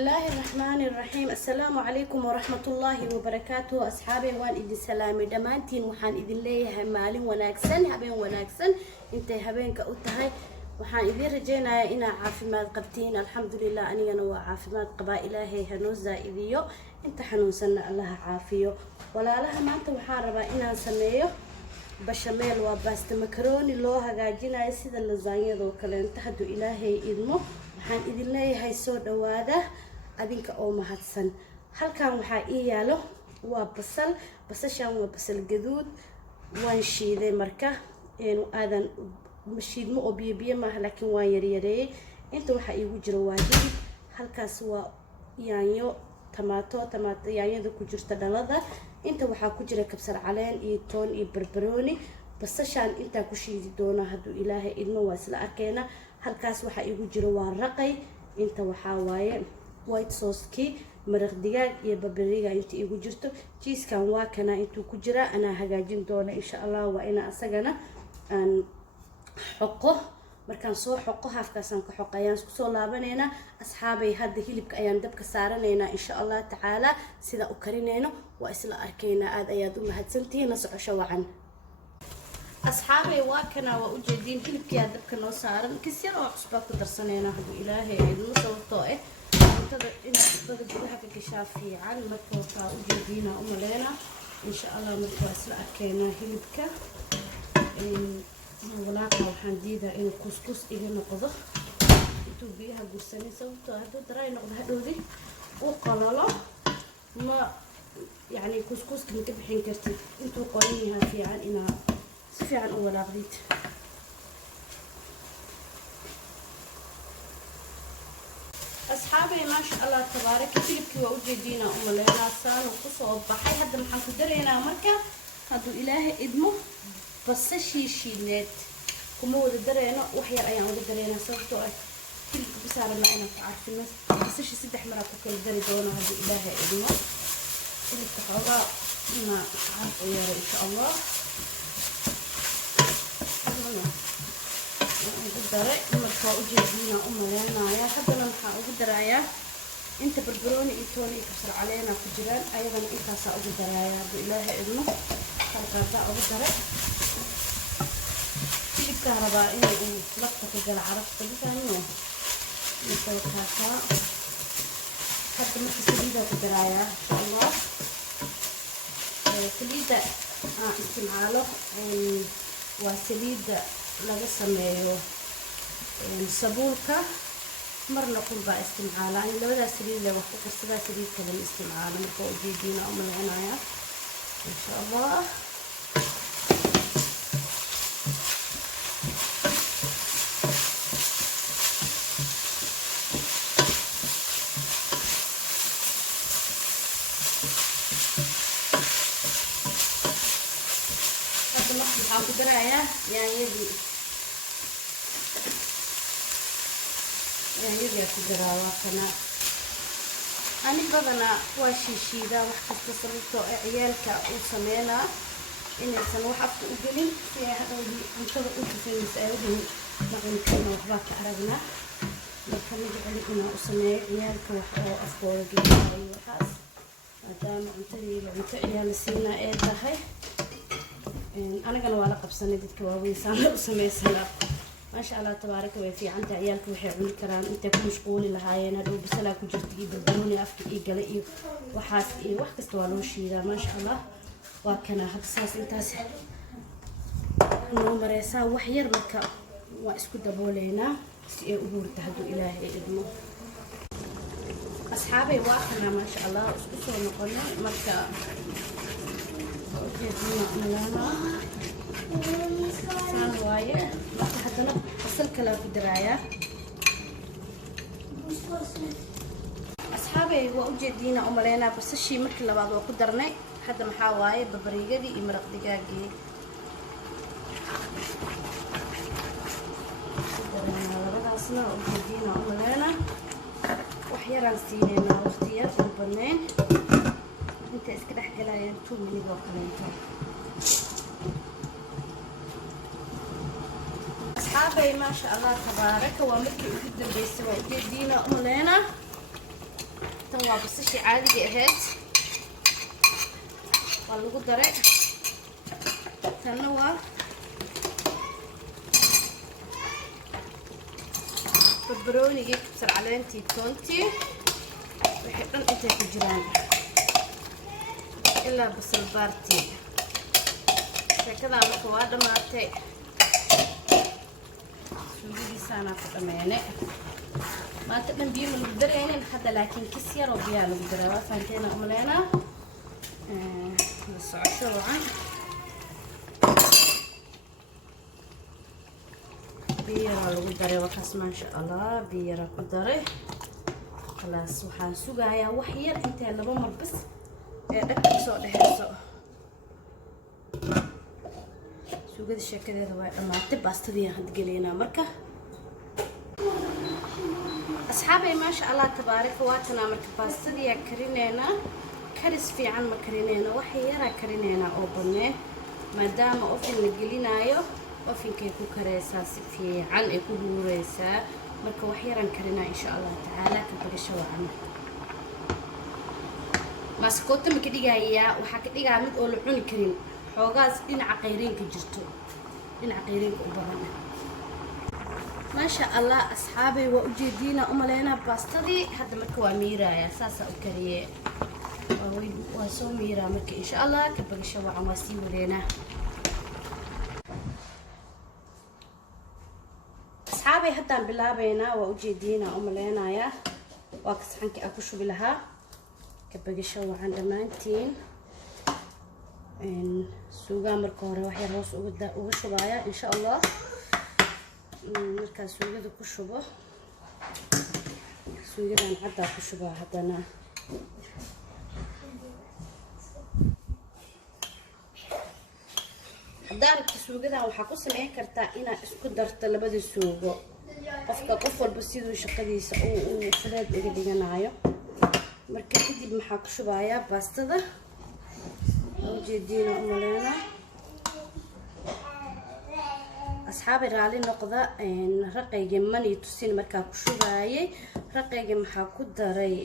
الله الرحمن الرحيم. السلام عليكم ورحمة الله وبركاته. أصحابي وان إدي سلامي دمانتين وحان إدي ليه مالين وناكسن هبين وناكسن انتي هبين كأوتهاي وحان إدي رجينا إنا عافمات قبتين الحمد لله أني أنا عافمات قبا إلهي هنوزا إذيو انت حنوسنا الله عافيو ولا لها ما انت محاربة إنا سميو بشاميل وباست مكروني لو هجاجينا يسيد اللزانية ذو كلا انتهدو إلهي إدمو waxaan idin leeyahay soo dhawaada adinka oo mahadsan halkan waxa ii yaalo waa basashan waa basal gaduud waan shiiday marka aadan mashiidmo oo biyo ma laakiin waan yareeyay inta waxa iigu jiro waa hilib halkaas waa yaanyo tamato yaanyada ku jirta dhalada inta waxa ku jira kabsar caleen iyo toon iyo barbarooni basashan inta ku shiidi doona haduu ilaahay idmo waa isla arkeena halkaas waxa iigu jiro waa raqay inta waxa waaye white sauce ki maraq digaag iyo babariga inta iigu jirto cheese-kan waa kana intuu ku jira ana hagaajin doona insha Allah waa ina asagana aan xoqo markaan soo xoqo halkaasaan ka xoqayaan isku soo laabanayna asxaabay hadda hilibka ayaan dabka saaranayna insha Allah tacaala sida u karinayno waa isla arkayna aad ayaad u mahadsantihiin la socosho wacan أصحابي واكنا وأجدين كل كياد بكنا وصارن كسر أو عصبة درسنا هذا إلهي المصور طائع انتظر إن بدأ جلها في كشافي عن متوقع أجدينا أملينا إن شاء الله متواصل أكينا هلبك ولاقة وحنديدة إن كسكس إلى نقضة انتو بيها قرصاني سوتو هذا دراي نقض هذودي وقلالا ما يعني كسكس كنت بحين كرتي انتو قوينيها في عن إنا في عن أول أغريت أصحابي ما شاء الله تبارك كيف وجدينا أملينا صار وقصوا بحي هذا محن درينا مركا هذا إلهي إدمه بس شيلات كمو درينا وحيا أيام درينا صرتوا كل بسار ما أنا عارف الناس بس شي سدح مرات كل دري دونا هذا إلهي إدمه كل التحضر ما عارف إن شاء الله دري مركا وجدينا أملينا يا حتى لما أقدر أنت بربروني إنتوني كسر علينا في الجيران أيضا إنت سأقدر يا بالله إذنه خلقا أقدر في الكهرباء إني لقطة الجل عرفت بثانية مثل كذا حتى مثل سليدة تدرايا إن شاء الله سليدة استعماله وسليدة laga sameeyo sabuulka marna qulba isticmaala in labada saliid la wax ku qarsada saliid kale isticmaala marka oo jeedina u malaynaya insha Allah waxaan ku darayaa yaanyadii ku daraa kana ani badana waa shiishiida wax kasta sababtoo ah ciyaalka uu sameeyna inaysan wax afka u gelin si ay hadhow cuntada u kafeeyso ay u dhihin dhaqankeena waxba ka aragna marka mid inuu u sameeyo ciyaalka wax oo afkooda geliyo waxaas maadaama cuntadii cunto ciyaal siina ay tahay أنا كنا ولا قبسنا دتك وابيسان وسميسنا ما شاء الله تبارك وفي عند عيالك وحي عمل كرام أنت كل مشغول لهاينا دو بسلا كجرتي بدوني أفكي إيجالي وحاس إيه وح كستوالوش إذا ما شاء الله وكنا حبساس إنتاس نوم رئيسا وحير مكة واسكت دبولينا أمور تهدو إلهي إدمو أصحابي واحنا ما شاء الله اسكتوا نقولنا مكة صار وايد حتى أنا أصل كلام في دراية أصحابي وأوجدينا أملينا بس الشيء مثل بعض وقدرنا حتى محاواي ببريقة دي مرق دجاجي رأسنا وأوجدينا أملينا وحيرا سينا واختيار وبنين انت اسكت احكي لها انتو مني بوكلينتو اصحابي ما شاء الله تبارك ومركي جدا بيسوا جدينا املينا tan waa basashii caadiga ahayd waa lagu daray tanna waa barbaroonigii kabsar caleentii toontii wixii dhan intay ku jiraan ilaa basal baartii sheekadaa marka waa dhammaatay suugidiisaanaa ku dhammeynay maanta dhan biyo ma lagu daraynin hadda laakiin kis yaroo biyaa lagu daraa waa fahanteena umaleynaa la socosho wacan biyo yaraa lagu daray wakaas maasha allah biyo yaraa ku daray khalaas waxaan sugayaa wax yar intee laba mar bas ee dhagka kasoo dhexeyso suugada sheekadeeda waa dhammaatay baastadii aan geleynaa marka asxaabay maasha allah tabaaraka waatanaa marka baastadii aan karineynaa karis fiican ma karineynaa wax yaraa karineynaa oo badneen maadaama ofin la gelinaayo ofinkay ku kareysaa si fiican ay ku huureysaa marka wax yaraan karinaa insha allah tacaala ka bagasho wacan maaskoota ma ka dhigayaa waxaa ka dhigaa mid oo la cuni karin xoogaas dhinaca qayreenka jirto dhinaca qayreenka u badan maasha allah asxaabay waa ujeediina umaleynaa baastadii hadda marka waa miirayaa saasaa u kariye waa soo miiraa marka insha allah ka bagasho wacan waa sii wadeynaa asxaabay haddaan bilaabeynaa waa ujeediina umaleynayaa waa ka saxankii aan ku shubi lahaa ka bagasho wacan dhammaantiin suugaa marka hore wax yar hoos uga shubaaya insha allah markaa suugada ku shubo suugadan caddaa ku shubaa haddana haddaanka suugadan waxaa ku sameyn kartaa inaad isku darto labada suugo qof walba siduu shaqadiisa uu fuleed uga dhiganayo marka kadib maxaa ku shubayaa baastada ujeediina umaleena asxaabay raali noqda raqayga mani tusin markaa ku shubaayay raqayga maxaa ku daray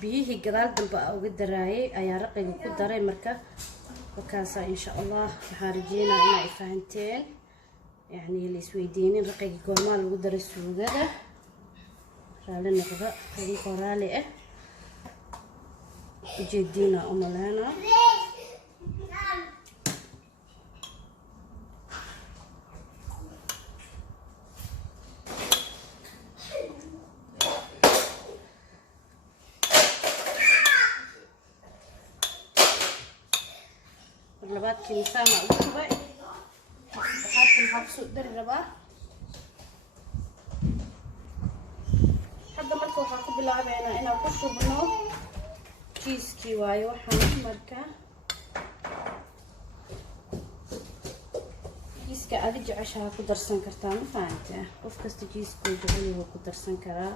biyihii gadaal dambe uga daraayay ayaa raqayga ku daray marka wakaasa insha allah waxaan rajeynaa inay fahanteen يعني اللي سويدينين رقيق كورمال وقدر السوق هذا رالي نقضى هذي كورالي جدينا أملانا الرباط كنسانة أكتبه حبسو دربا حدا marka waxa ku bilaabeena inaan ku shubno cheese waayo waxaan marka cheese aad jeceshahay ku darsan kartaa ma fahantaa qof kasta cheese jecel yahay ku darsan karaa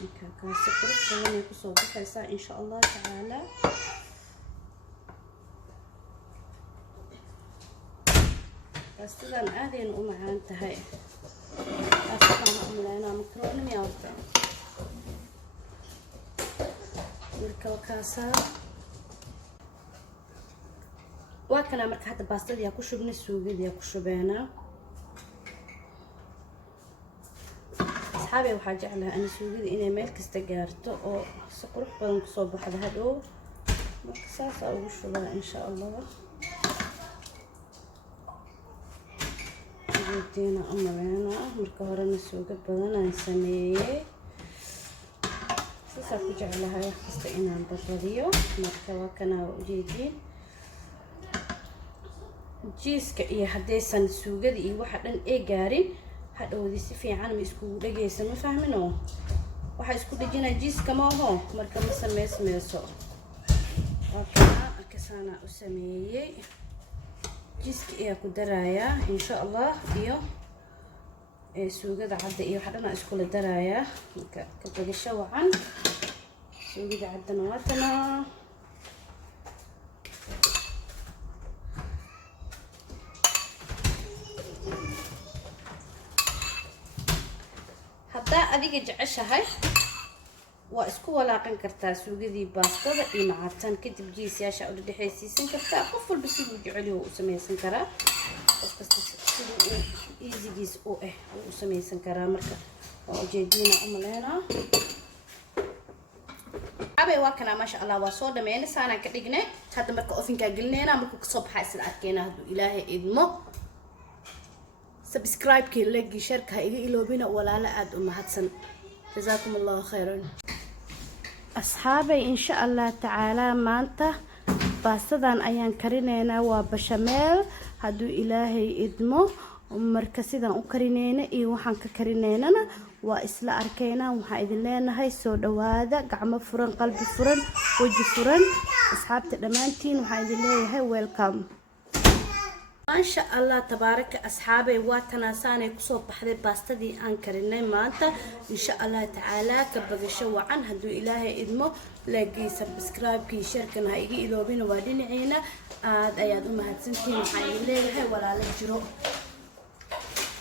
marka kaasi qurux badan ku soo baxaysa insha Allah taala sidaan aadeen u macaan tahay asxaabta umleena makrooni miyaarta marka kaasa waa kana marka hadda baastadii ku shubnay suugadii ku shubeena asxaabay waxa jeclahay in suugadii inay meel kasta gaarto oo si qurux badan ku soo baxdo hadhow marka saas ugu shubaa insha Allah جدينا أمرنا مركه هرنا سوق بدنا نسميه سوسة كجعلها يخصنا بالراديو مركه وكنا جديد جيس كأي حديثا سوق ذي واحد إيه جارين هذا ودي سفي عالم يسكو لجيس ما فاهمينه واحد يسكو لجينا جيس كما هو مركه مسمى اسمه سو وكنا الكسانة أسميه جيسك إيه كدرايا إن شاء الله فيه سوقة عدة إيه وحدنا إسكول الدرايا كبقى الشوعا سوقة عدة نواتنا حتى أذيك جعشة هاي واسكو ولاقن كرتا سوقدي باستدا اي معتان كدب جيس ياشا او دحيسيسن كرتا قفل بس وجعليه وسميسن كرا بس ايزي جيس او وسميسن كرا marka وجيدينا املينا ابي واكنا ما شاء الله واسو دمين سانا كدغنه هدا marka ofinka gelinayna marka kasoo baxay isla arkeyna hadu ilaahay idmo subscribe kii like share ka iga iloobina walaala aad u mahadsan جزاكم الله خيرا أصحابي إن شاء الله تعالى مانتا باستدان أيان كرينينا وبشاميل هادو إلهي إدمو ومركزيدان وكرينينا إيو وحان كرينينا وإسلا أركينا وحا إذن لينا هاي سو دوادا قعمة فرن قلب فرن وجه فرن أصحاب تدمانتين وحا إذن لينا هاي ويلكم ما شاء الله تبارك أصحابي واتناساني كسو بحذي باستدي أنكريني مانتا إن شاء الله تعالى كبغشو عن هدو إلهي إدمو لاقي سبسكرايب كي شركنا هايقي إلو بينا وادين عينا آد أياد أمهات سنتين وحاين ليلها ولا لجرو